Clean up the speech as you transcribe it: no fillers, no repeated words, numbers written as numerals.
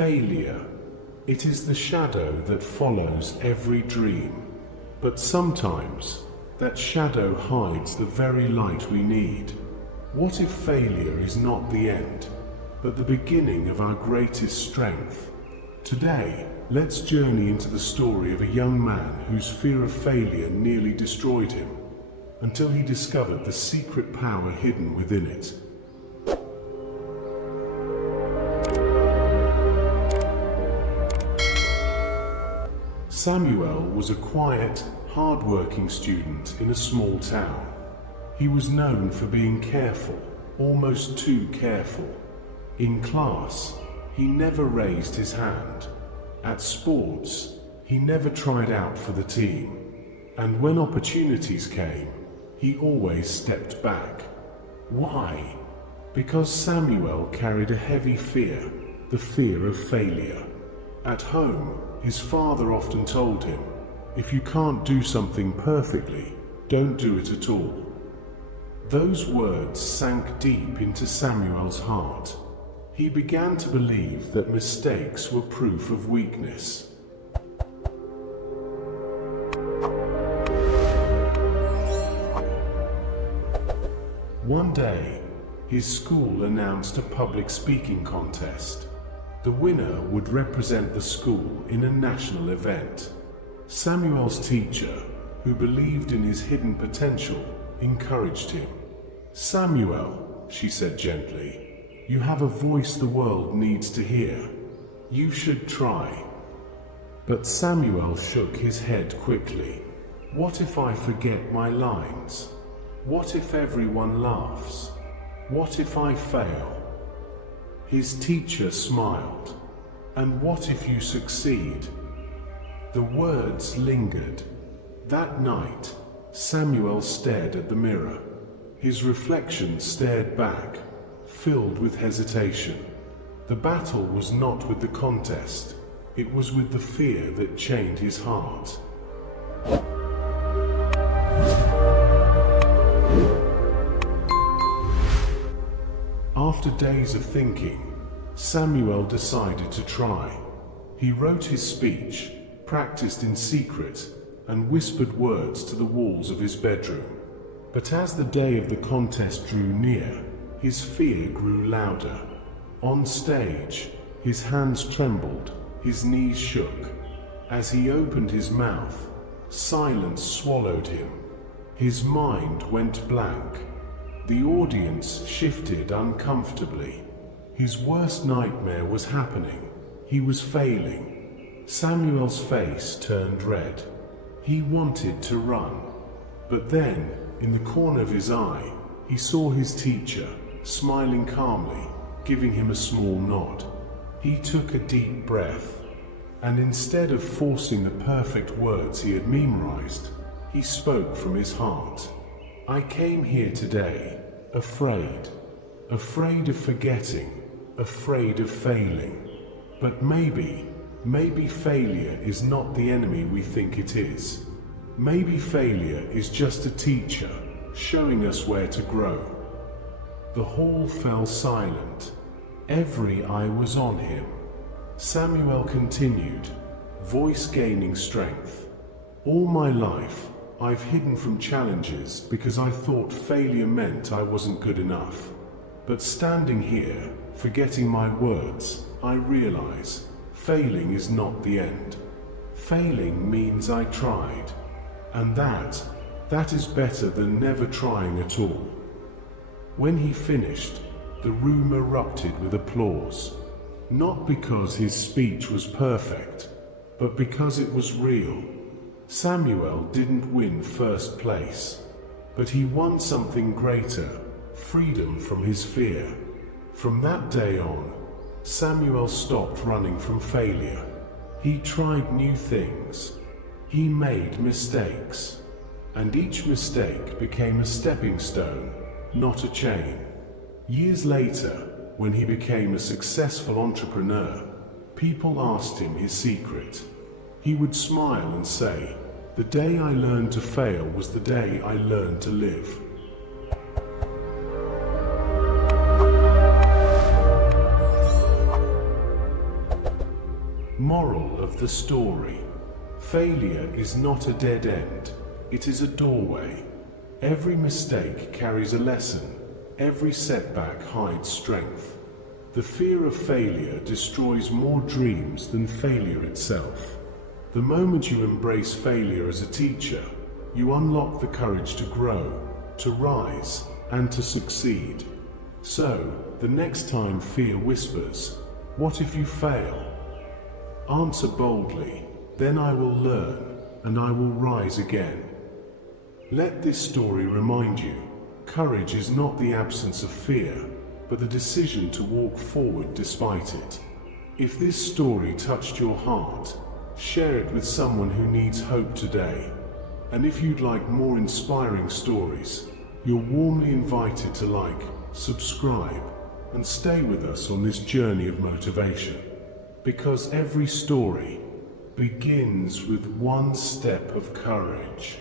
Failure. It is the shadow that follows every dream. But sometimes, that shadow hides the very light we need. What if failure is not the end, but the beginning of our greatest strength? Today, let's journey into the story of a young man whose fear of failure nearly destroyed him, until he discovered the secret power hidden within it. Samuel was a quiet, hard-working student in a small town. He was known for being careful, almost too careful. In class, he never raised his hand. At sports, he never tried out for the team. And when opportunities came, he always stepped back. Why? Because Samuel carried a heavy fear, the fear of failure. At home, his father often told him, if you can't do something perfectly, don't do it at all. Those words sank deep into Samuel's heart. He began to believe that mistakes were proof of weakness. One day, his school announced a public speaking contest. The winner would represent the school in a national event. Samuel's teacher, who believed in his hidden potential, encouraged him. "Samuel," she said gently, "you have a voice the world needs to hear. You should try." But Samuel shook his head quickly. "What if I forget my lines? What if everyone laughs? What if I fail?" His teacher smiled. "And what if you succeed?" The words lingered. That night, Samuel stared at the mirror. His reflection stared back, filled with hesitation. The battle was not with the contest. It was with the fear that chained his heart. After days of thinking, Samuel decided to try. He wrote his speech, practiced in secret, and whispered words to the walls of his bedroom. But as the day of the contest drew near, his fear grew louder. On stage, his hands trembled, his knees shook. As he opened his mouth, silence swallowed him. His mind went blank. The audience shifted uncomfortably. His worst nightmare was happening. He was failing. Samuel's face turned red. He wanted to run. But then, in the corner of his eye, he saw his teacher, smiling calmly, giving him a small nod. He took a deep breath, and instead of forcing the perfect words he had memorized, he spoke from his heart. "I came here today, afraid of forgetting, afraid of failing. But maybe failure is not the enemy we think it is. Maybe failure is just a teacher, showing us where to grow." The hall fell silent. Every eye was on him. Samuel continued, voice gaining strength. "All my life, I've hidden from challenges because I thought failure meant I wasn't good enough. But standing here, forgetting my words, I realize failing is not the end. Failing means I tried. And that is better than never trying at all." When he finished, the room erupted with applause. Not because his speech was perfect, but because it was real. Samuel didn't win first place, but he won something greater, freedom from his fear. From that day on, Samuel stopped running from failure. He tried new things. He made mistakes. And each mistake became a stepping stone, not a chain. Years later, when he became a successful entrepreneur, people asked him his secret. He would smile and say, "The day I learned to fail was the day I learned to live." Moral of the story: failure is not a dead end, it is a doorway. Every mistake carries a lesson, every setback hides strength. The fear of failure destroys more dreams than failure itself. The moment you embrace failure as a teacher, you unlock the courage to grow, to rise, and to succeed. So, the next time fear whispers, "What if you fail?" answer boldly, "Then I will learn, and I will rise again." Let this story remind you, courage is not the absence of fear, but the decision to walk forward despite it. If this story touched your heart, share it with someone who needs hope today. And if you'd like more inspiring stories, you're warmly invited to like, subscribe, and stay with us on this journey of motivation. Because every story begins with one step of courage.